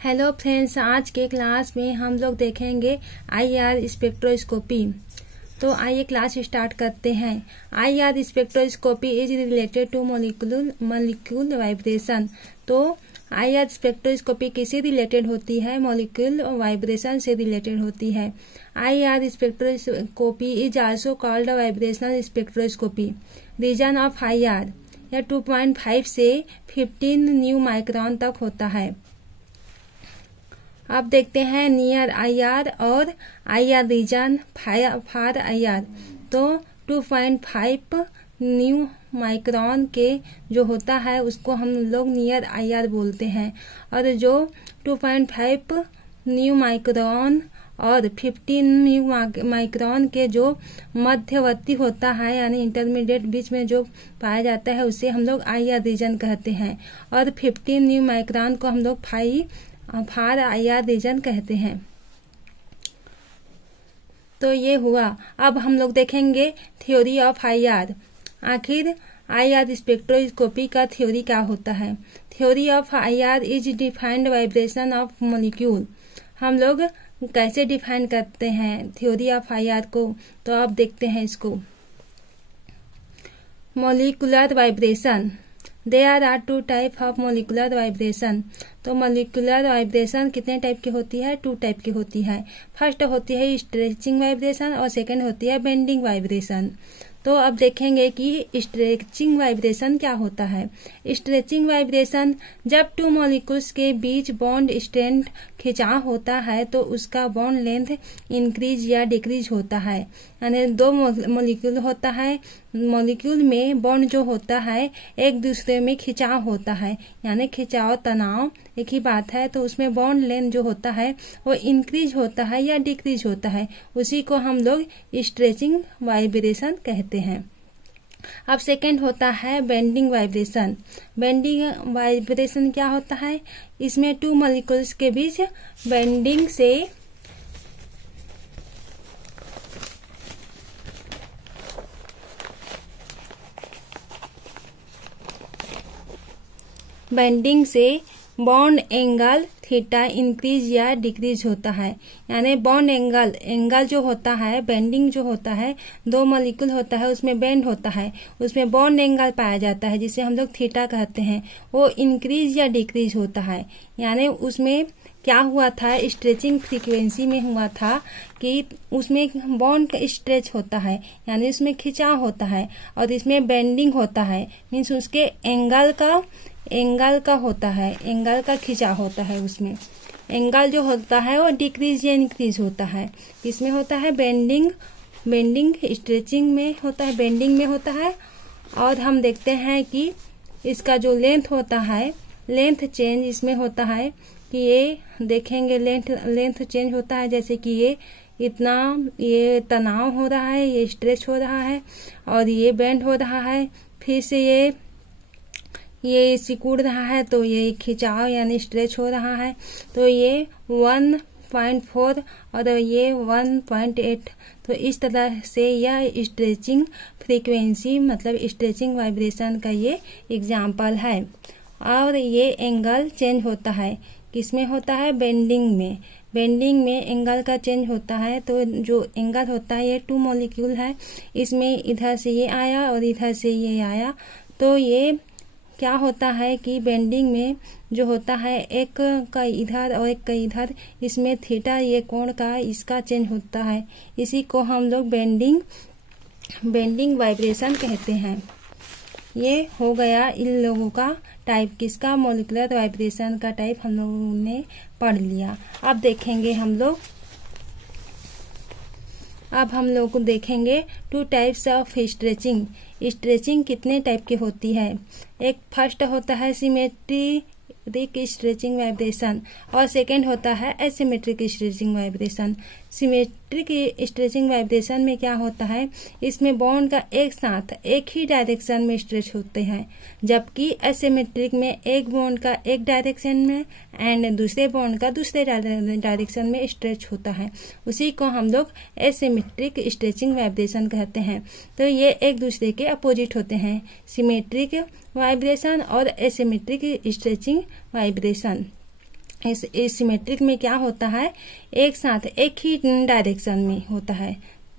Hello friends, आज के class में हम लोग देखेंगे आईआर स्पेक्ट्रोस्कोपी। तो आइए क्लास स्टार्ट करते हैं। IR spectroscopy is related to molecule vibration. तो आईआर स्पेक्ट्रोस्कोपी किससे रिलेटेड होती है? मॉलिक्यूल वाइब्रेशन से रिलेटेड होती है। IR spectroscopy is also called vibrational spectroscopy. Region of IR या 2.5 से 15 न्यू माइक्रोन तक होता है। अब देखते हैं नियर आईआर और आईआर रीजन फार आईआर। तो 2.5 न्यू माइक्रोन के जो होता है उसको हम लोग नियर आईआर बोलते हैं, और जो 2.5 न्यू माइक्रोन और 15 न्यू माइक्रोन के जो मध्यवर्ती होता है यानी इंटरमीडिएट बीच में जो पाया जाता है उसे हम लोग आईआर रीजन कहते हैं, और 15 न्यू माइक्रोन को हम लोग फार आईआर रीजन कहते हैं। तो ये हुआ। अब हम लोग देखेंगे थ्योरी ऑफ आईआर। आखिर आईआर स्पेक्ट्रोस्कोपी का थ्योरी क्या होता है? Theory of IR is defined vibration of molecule. हम लोग कैसे डिफाइन करते हैं थ्योरी ऑफ आईआर को? तो अब देखते हैं इसको। Molecular vibration. There are 2 type of molecular vibration। तो मोलिकुलर वाइब्रेशन कितने टाइप की होती है? 2 टाइप की होती है। फर्स्ट होती है स्ट्रेचिंग वाइब्रेशन और सेकंड होती है बेंडिंग वाइब्रेशन। तो अब देखेंगे कि स्ट्रेचिंग वाइब्रेशन क्या होता है। स्ट्रेचिंग वाइब्रेशन जब 2 मॉलिक्यूल्स के बीच बॉन्ड स्ट्रेंथ खिंचाव होता है तो उसका बॉन्ड लेंथ इंक्रीज या डिक्रीज होता है। यानी 2 मॉलिक्यूल होता है, मॉलिक्यूल में बॉन्ड जो होता है एक दूसरे में खिंचाव होता है, यानी खिंचाव तनाव एक ही बात है। तो उसमें बॉन्ड लेंथ जो होता है वो इंक्रीज होता है या डिक्रीज होता है, उसी को हम लोग स्ट्रेचिंग वाइब्रेशन कहते हैं। अब सेकंड होता है बेंडिंग वाइब्रेशन। बेंडिंग वाइब्रेशन क्या होता है? इसमें 2 मॉलिक्यूल्स के बीच बेंडिंग से बॉन्ड एंगल थीटा इंक्रीज या डिक्रीज होता है। यानी बॉन्ड एंगल जो होता है, बेंडिंग जो होता है, 2 मॉलिक्यूल होता है उसमें बेंड होता है, उसमें बॉन्ड एंगल पाया जाता है जिसे हम लोग थीटा कहते हैं, वो इंक्रीज या डिक्रीज होता है। यानी उसमें क्या हुआ था, स्ट्रेचिंग फ्रीक्वेंसी में हुआ था कि उसमें बॉन्ड स्ट्रेच होता है यानी उसमें खिंचाव होता है, और इसमें बेंडिंग होता है मीन्स उसके एंगल का होता है, एंगल का खिंचाव होता है। उसमें एंगल जो होता है वो डिक्रीज या इंक्रीज होता है। इसमें होता है बेंडिंग स्ट्रेचिंग में होता है, बेंडिंग में होता है। और हम देखते हैं कि इसका जो लेंथ होता है, लेंथ चेंज इसमें होता है कि ये देखेंगे लेंथ चेंज होता है, जैसे कि ये तनाव हो रहा है, ये स्ट्रेच हो रहा है और ये बेंड हो रहा है, फिर से ये सिकुड़ रहा है तो ये खिंचाव यानी स्ट्रेच हो रहा है। तो ये 1.4 और ये 1.8। तो इस तरह से यह स्ट्रेचिंग फ्रीक्वेंसी मतलब स्ट्रेचिंग वाइब्रेशन का ये एग्जाम्पल है। और ये एंगल चेंज होता है, किसमें होता है? बेंडिंग में एंगल का चेंज होता है। तो जो एंगल होता है, ये 2 मॉलिक्यूल है, इसमें इधर से ये आया और इधर से ये आया। तो ये क्या होता है कि बेंडिंग में जो होता है एक का इधर और एक का इधर, इसमें थीटा ये कोण का इसका चेंज होता है, इसी को हम लोग बेंडिंग वाइब्रेशन कहते हैं। ये हो गया इन लोगों का टाइप, किसका? मॉलिक्यूलर वाइब्रेशन का टाइप हम लोगों ने पढ़ लिया। अब हम लोग देखेंगे 2 टाइप्स ऑफ स्ट्रेचिंग। स्ट्रेचिंग कितने टाइप की होती है? एक फर्स्ट होता है सिमेट्रिक स्ट्रेचिंग वाइब्रेशन और सेकंड होता है asymmetric stretching vibration. Symmetric stretching vibration में क्या होता है, इसमें बॉन्ड का एक साथ एक ही डायरेक्शन में स्ट्रेच होते हैं, जबकि एसिमेट्रिक में एक बॉन्ड का एक डायरेक्शन में एंड दूसरे बॉन्ड का दूसरे डायरेक्शन में स्ट्रेच होता है, उसी को हम लोग एसिमेट्रिक स्ट्रेचिंग वाइब्रेशन कहते हैं। तो ये एक दूसरे के अपोजिट होते हैं, सिमेट्रिक वाइब्रेशन और एसिमेट्रिक स्ट्रेचिंग वाइब्रेशन। इस एसिमेट्रिक में क्या होता है, एक साथ एक ही डायरेक्शन में होता है,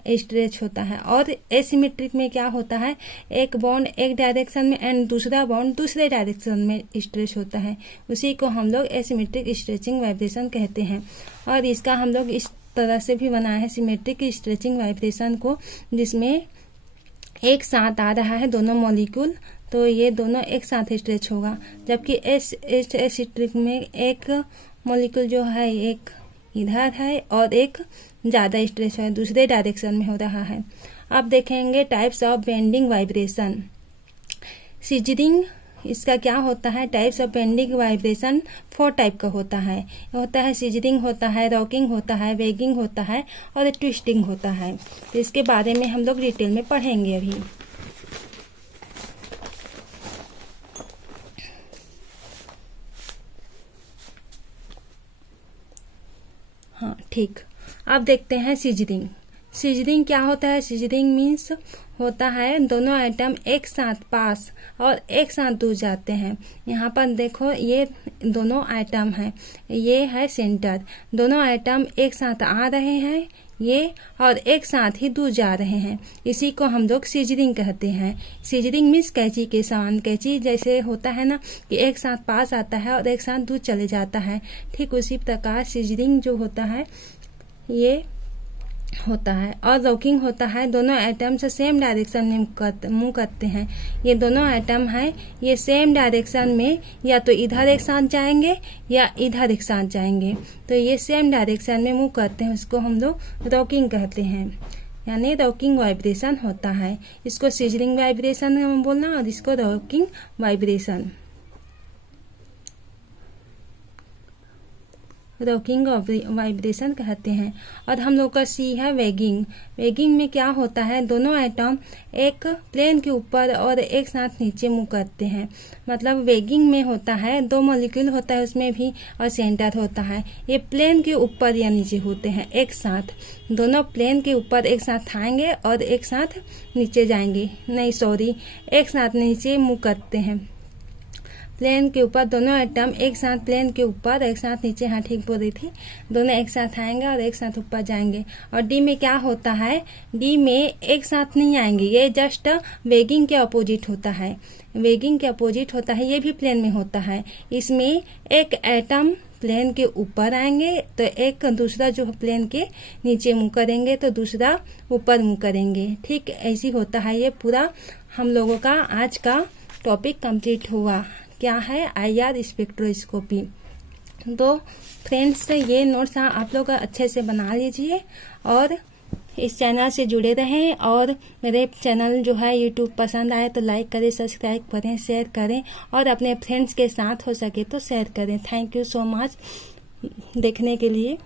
स्ट्रेच होता है। और एसिमेट्रिक में क्या होता है, एक बॉन्ड एक डायरेक्शन में एंड दूसरा बॉन्ड दूसरे डायरेक्शन में स्ट्रेच होता है। उसी को हम लोग एसिमेट्रिक स्ट्रेचिंग वाइब्रेशन कहते हैं। और इसका हम लोग इस तरह से भी बनाया है सिमेट्रिक स्ट्रेचिंग वाइब्रेशन को, जिसमें एक साथ आ रहा है दोनों मॉलिक्यूल, तो ये दोनों एक साथ स्ट्रेच होगा। जबकि एसिमेट्रिक में एक मॉलिक्यूल जो है एक इधर है और एक ज्यादा स्ट्रेच है, दूसरे डायरेक्शन में हो रहा है। अब देखेंगे types of bending vibration. Scissoring, इसका क्या होता है, types of bending vibration 4 type का होता है सीजरिंग होता है, रॉकिंग होता है, वेगिंग होता है और ट्विस्टिंग होता है। तो इसके बारे में हम लोग डिटेल में पढ़ेंगे अभी। हाँ ठीक, अब देखते हैं सीजरिंग। सीजरिंग क्या होता है, सीजरिंग मीन्स होता है दोनों आइटम एक साथ पास और एक साथ दूर जाते हैं। यहाँ पर देखो ये दोनों आइटम है, ये है सेंटर, दोनों आइटम एक साथ आ रहे हैं ये और एक साथ ही दूर जा रहे हैं, इसी को हम लोग सीजरिंग कहते हैं। सीजरिंग मीन्स कैंची के समान, कैंची जैसे होता है ना कि एक साथ पास आता है और एक साथ दूर चले जाता है, ठीक उसी प्रकार सीजरिंग जो होता है ये होता है। और रॉकिंग होता है दोनों आइटम से सेम डायरेक्शन में मूव करते हैं। ये दोनों आइटम है, ये सेम डायरेक्शन में या तो इधर एक साथ जाएंगे या इधर एक साथ जाएंगे, तो ये सेम डायरेक्शन में मूव करते हैं, उसको हम लोग रॉकिंग कहते हैं, यानी रॉकिंग वाइब्रेशन होता है। इसको सीजरिंग वाइब्रेशन बोलना और इसको रॉकिंग वाइब्रेशन, रॉकिंग वाइब्रेशन कहते हैं। और हम लोग का सी है वेगिंग। वेगिंग में क्या होता है, दोनों आइटम एक प्लेन के ऊपर और एक साथ नीचे मूव करते हैं। मतलब वेगिंग में होता है दो मॉलिक्यूल होता है उसमें भी और सेंटर होता है, ये प्लेन के ऊपर या नीचे होते हैं एक साथ, दोनों प्लेन के ऊपर एक साथ आएंगे और एक साथ नीचे जाएंगे, नहीं सॉरी एक साथ नीचे मूव करते हैं। प्लेन के ऊपर दोनों आइटम एक साथ प्लेन के ऊपर एक साथ नीचे, हाँ ठीक बोल रही थी, दोनों एक साथ आएंगे और एक साथ ऊपर जाएंगे। और डी में क्या होता है, डी में एक साथ नहीं आएंगे, ये जस्ट वेगिंग के अपोजिट होता है, वेगिंग के अपोजिट होता है, ये भी प्लेन में होता है। इसमें एक एटम प्लेन के ऊपर आएंगे तो एक दूसरा जो प्लेन के नीचे मुंह करेंगे तो दूसरा ऊपर मुंह करेंगे, ठीक ऐसी होता है। ये पूरा हम लोगों का आज का टॉपिक कंप्लीट हुआ, क्या है IR स्पेक्ट्रोस्कोपी। तो फ्रेंड्स ये नोट्स आप लोग अच्छे से बना लीजिए और इस चैनल से जुड़े रहें। और मेरे चैनल जो है YouTube पसंद आए तो लाइक करें, सब्सक्राइब करें, शेयर करें और अपने फ्रेंड्स के साथ हो सके तो शेयर करें। थैंक यू सो मच देखने के लिए।